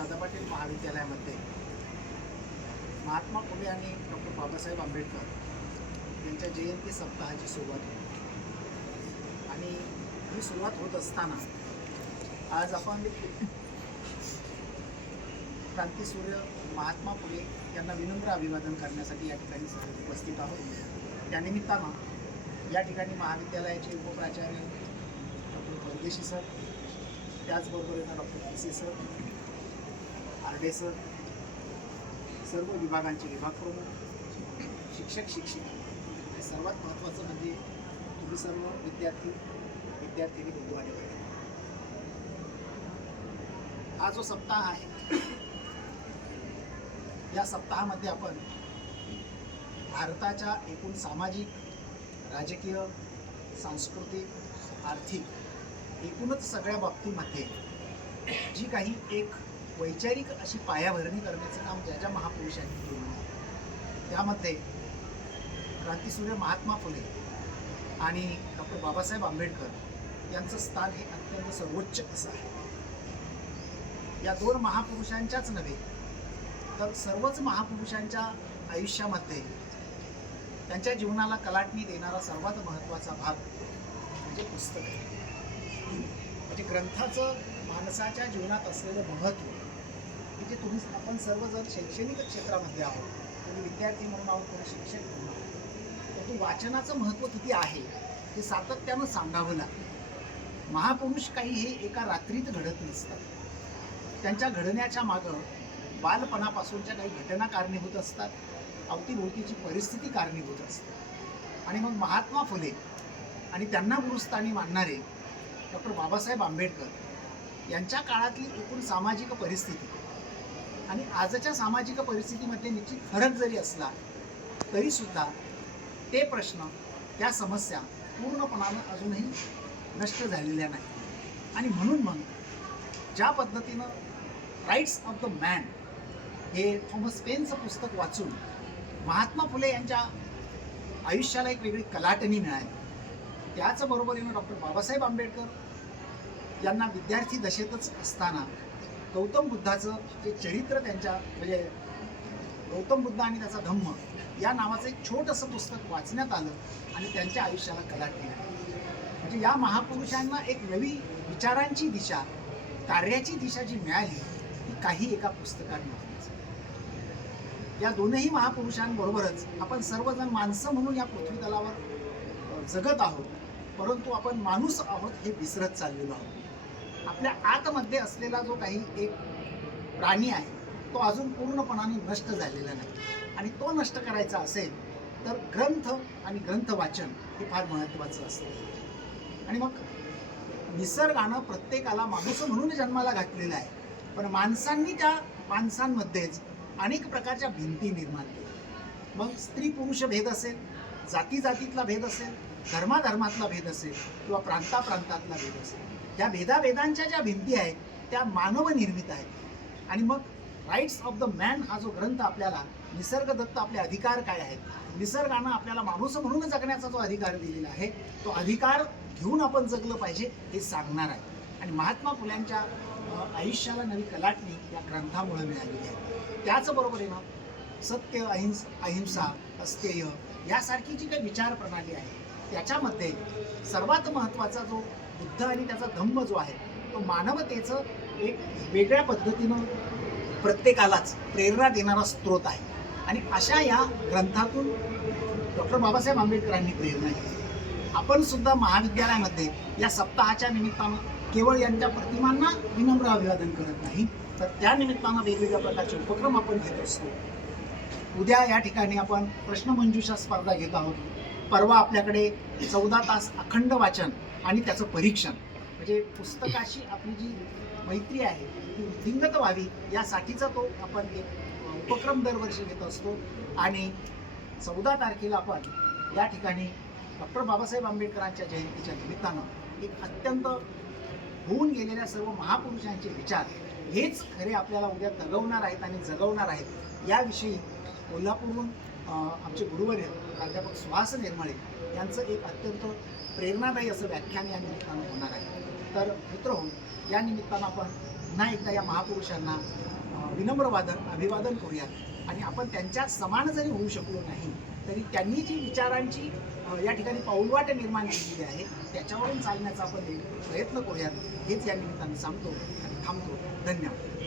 दादा पाटील महाविद्यालयामध्ये महात्मा फुले आणि डॉक्टर बाबासाहेब आंबेडकर यांच्या जयंती सप्ताहाची सुरुवात होती आणि ही सुरुवात होत असताना आज आपण क्रांतीसूर्य महात्मा फुले यांना विनम्र अभिवादन करण्यासाठी या ठिकाणी सहज उपस्थित आहोत। त्यानिमित्तानं या ठिकाणी महाविद्यालयाचे उपप्राचार्य डॉक्टर परदेशी सर, त्याचबरोबर doctor PC sir, Arde sir, सर्व विभागांचे विभाग प्रमुख, शिक्षक शिक्षिका, सर्वात महत्त्वाचं म्हणजे तुम्ही सर्व विद्यार्थिनी बंधू आणि भगिनी। हा जो सप्ताह आहे या सप्ताहामध्ये आपण भारताच्या एकूण सामाजिक, राजकीय, सांस्कृतिक, आर्थिक एकूणच सगळ्या बाबतीमध्ये जी काही एक वैचारिक अशी पायाभरणी करण्याचं काम ज्या ज्या महापुरुषांनी केलं त्यामध्ये क्रांतीसूर्य महात्मा फुले आणि डॉक्टर बाबासाहेब आंबेडकर यांचं स्थान हे अत्यंत सर्वोच्च असं आहे। या दोन महापुरुषांच्याच नव्हे तर सर्वच महापुरुषांच्या आयुष्यामध्ये त्यांच्या जीवनाला कलाटणी देणारा सर्वात महत्त्वाचा भाग म्हणजे पुस्तक आहे। म्हणजे ग्रंथाचं माणसाच्या जीवनात असलेलं महत्त्व म्हणजे आपण सर्वजण शैक्षणिक क्षेत्रामध्ये आहोत, कोणी विद्यार्थी म्हणून आहोत, कोणी शिक्षक म्हणून आहोत, परंतु वाचनाचं महत्त्व किती आहे हे सातत्यानं सांगावं लागतं। महापुरुष काही हे एका रात्रीत घडत नसतात, त्यांच्या घडण्याच्या मागं बालपणापासूनच्या काही घटना कारणीभूत असतात, अवतीभोवतीची परिस्थिती कारणीभूत असते। आणि मग महात्मा फुले आणि त्यांना गुरुस्थानी मानणारे डॉक्टर बाबासाहेब आंबेडकर यांच्या काळातली एकूण सामाजिक परिस्थिती आणि आजच्या सामाजिक परिस्थितीमध्ये निश्चित फरक जरी असला तरीसुद्धा ते प्रश्न, त्या समस्या पूर्णपणानं अजूनही नष्ट झालेल्या नाही। आणि म्हणून मग ज्या पद्धतीनं राईट्स ऑफ द मॅन हे थॉमस पेनचं पुस्तक वाचून महात्मा फुले यांच्या आयुष्याला एक वेगळी कलाटणी मिळाली, त्याचबरोबरीनं डॉक्टर बाबासाहेब आंबेडकर यांना विद्यार्थी दशेतच असताना गौतम बुद्धाचं जे चरित्र त्यांच्या म्हणजे गौतम बुद्ध आणि त्याचा धम्म या नावाचं एक छोटंसं पुस्तक वाचण्यात आलं आणि त्यांच्या आयुष्याला कलाटणी मिळाली। म्हणजे या महापुरुषांना एक नवी विचारांची दिशा, कार्याची दिशा जी मिळाली ती काही एका पुस्तकात नव्हती। या दोनही महापुरुषांबरोबरच आपण सर्वजण माणसं म्हणून या पृथ्वीतलावर जगत आहोत, परंतु आपण माणूस आहोत हे विसरत चाललेलो आहोत। आपल्या आतमध्ये असलेला जो काही एक प्राणी आहे तो अजून पूर्णपणाने नष्ट झालेला नाही आणि तो नष्ट करायचा असेल तर ग्रंथ आणि ग्रंथ वाचन हे फार महत्त्वाचं असतं। आणि मग निसर्गानं प्रत्येकाला माणूस म्हणून जन्माला घातलेला आहे, पण माणसांनी त्या माणसांमध्येच अनेक प्रकारच्या भिंती निर्माण केल्या। मग स्त्री पुरुष भेद असेल, जाती जातीतला भेद असेल, धर्माधर्मातला भेद असेल किंवा प्रांताप्रांतातला भेद असेल, त्या भेदाभेदांच्या ज्या भिंती आहेत त्या मानवनिर्मित आहेत। आणि मग राईट्स ऑफ द मॅन हा जो ग्रंथ आपल्याला निसर्गदत्त आपले अधिकार काय आहेत, निसर्गानं आपल्याला माणूस म्हणून जगण्याचा जो अधिकार दिलेला आहे तो अधिकार घेऊन आपण जगलं पाहिजे हे सांगणार आहे। आणि महात्मा फुल्यांच्या आयुष्याला नवी कलाटणी या ग्रंथामुळे मिळालेली आहे। त्याचबरोबरीनं सत्य, अहिंसा, अस्तेय यासारखी जी काही विचार प्रणाली आहे त्याच्यामध्ये सर्वात महत्त्वाचा जो बुद्ध आणि त्याचा धम्म जो आहे तो मानवतेचं एक वेगळ्या पद्धतीनं प्रत्येकालाच प्रेरणा देणारा स्रोत आहे। आणि अशा या ग्रंथातून डॉक्टर बाबासाहेब आंबेडकरांनी प्रेरणा घेतली। आपण सुद्धा महाविद्यालयामध्ये या सप्ताहाच्या निमित्तानं केवळ यांच्या प्रतिमांना विनम्र अभिवादन करत नाही तर त्या निमित्तानं वेगवेगळ्या प्रकारचे उपक्रम आपण घेत असतो। उद्या या ठिकाणी आपण प्रश्नमंजुषा स्पर्धा घेत आहोत। परवा आपल्याकडे 14 तास अखंड वाचन आणि त्याचं परीक्षण म्हणजे पुस्तकाशी आपली जी मैत्री आहे ती वृद्धिंगत व्हावी यासाठीचा तो आपण एक उपक्रम दरवर्षी घेत असतो। आणि 14 तारखेला आपण या ठिकाणी डॉक्टर बाबासाहेब आंबेडकरांच्या जयंतीच्या निमित्तानं एक अत्यंत होऊन गेलेल्या सर्व महापुरुषांचे विचार हेच खरे आपल्याला उद्या जगवणार आहेत आणि जगवणार आहेत याविषयी कोल्हापूरहून आमचे गुरुवर्य प्राध्यापक सुहास निर्मळे यांचं एक अत्यंत प्रेरणादायी असं व्याख्यान या निमित्तानं होणार आहे। तर मित्रहो, या निमित्तानं आपण पुन्हा एकदा या महापुरुषांना विनम्र अभिवादन करूयात आणि आपण त्यांच्या समान जरी होऊ शकलो नाही तरी त्यांनी जी विचारांची या ठिकाणी पाऊलवाट निर्माण केलेली आहे त्याच्यावरून चालण्याचा आपण प्रयत्न करूयात हेच या निमित्ताने सांगतो आणि थांबतो. धन्यवाद.